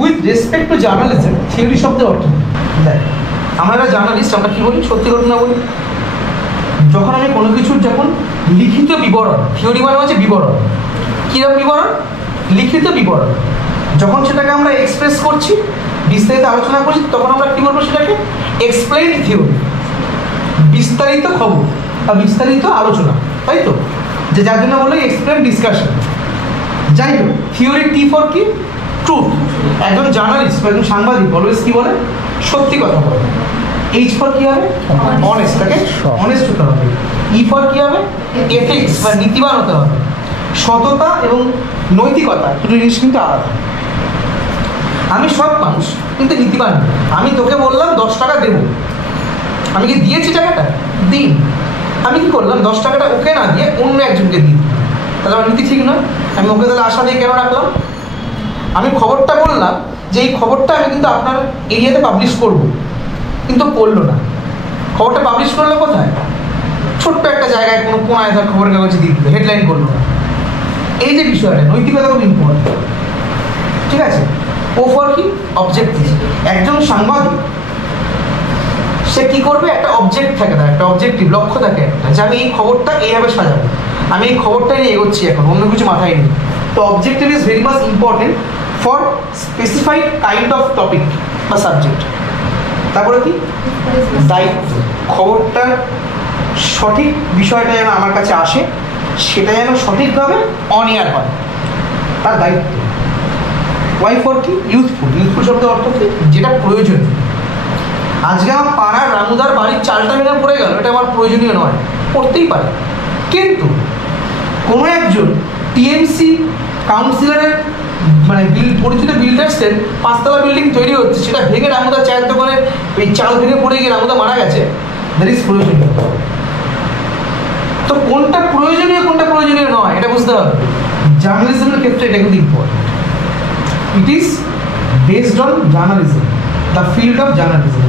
with respect to journalism theory শব্দের অর্থ দেখ আমরা জার্নালিস্ট আমরা কী বলি সত্যি ঘটনা বলি যখন আমি কোনো কিছুর যখন লিখিত বিবরণ থিওরি মানে হচ্ছে বিবরণ কীরকম বিবরণ লিখিত বিবরণ যখন সেটাকে আমরা এক্সপ্রেস করছি বিস্তারিত আলোচনা করছি তখন আমরা কী বলবো সেটাকে এক্সপ্লেইনড থিওরি বিস্তারিত খবর বা বিস্তারিত আলোচনা তাই তো যে যার জন্য বলো এক্সপ্লেন ডিসকাশন যাই হোক থিওরি টি ফর কি ট্রুথ একজন জার্নালিস্ট বা একজন সাংবাদিক অলওয়েজ কী বলে সত্যি কথা বলে এইচ ফর কী হবে অনেস্ট তাকে অনেস্ট হতে হবে ই ফর কী হবে এথিক্স বা নীতিবান হতে হবে সততা এবং নৈতিকতা দুটো জিনিস কিন্তু আলাদা আমি সৎ মানুষ কিন্তু নীতিবান আমি তোকে বললাম 10 টাকা দেবো আমি কি দিয়েছি টাকাটা দিন আমি কি করলাম 10 টাকাটা ওকে না দিয়ে অন্য একজনকে দিই তাহলে আমার নীতি ঠিক নয় আমি ওকে তাহলে আশা দিয়ে কেন রাখলাম আমি খবরটা বললাম যে এই খবরটা আমি কিন্তু আপনার এরিয়াতে পাবলিশ করব কিন্তু করলো না খবরটা পাবলিশ করলো কোথায় ছোট্ট একটা জায়গায় কোনো কোনায় ধর খবরের কাগজে দিয়ে দিল হেডলাইন করলো না এই যে বিষয়টা নৈতিকতা খুব ইম্পর্টেন্ট ঠিক আছে ও ফর কি অবজেক্টিভ একজন সাংবাদিক সে কী করবে একটা অবজেক্ট থাকে তার একটা অবজেক্টিভ লক্ষ্য থাকে যে আমি এই খবরটা এইভাবে সাজাবো আমি এই খবরটা নিয়ে এগোচ্ছি এখন অন্য কিছু মাথায় নেই তো objective is very much important for specified kind of topic বা সাবজেক্ট তারপরে কি দায়িত্ব খবরটার সঠিক বিষয়টা যেন আমার কাছে আসে সেটা যেন সঠিকভাবে অন এয়ার হয় তার দায়িত্ব ওয়াই ফর কি ইউথফুল ইউথফুল শব্দের অর্থ কি যেটা প্রয়োজনীয় আজকে আমার পাড়ার রামুদার বাড়ির চালটা ভেঙে পড়ে গেল এটা আমার প্রয়োজনীয় নয় পড়তেই পারে কিন্তু কোনো একজন টিএমসি কাউন্সিলরের মানে পরিচিত বিল্ডার্সের 5তলা বিল্ডিং তৈরি হচ্ছে সেটা ভেঙে রামুদার চায়ের দোকানে এই চাল ভেঙে পড়ে গিয়ে রামুদা মারা গেছে দ্যাট ইজ প্রয়োজনীয় তো কোনটা প্রয়োজনীয় নয় এটা বুঝতে হবে জার্নালিজমের ক্ষেত্রে এটা কিন্তু important it is based on journalism the field of journalism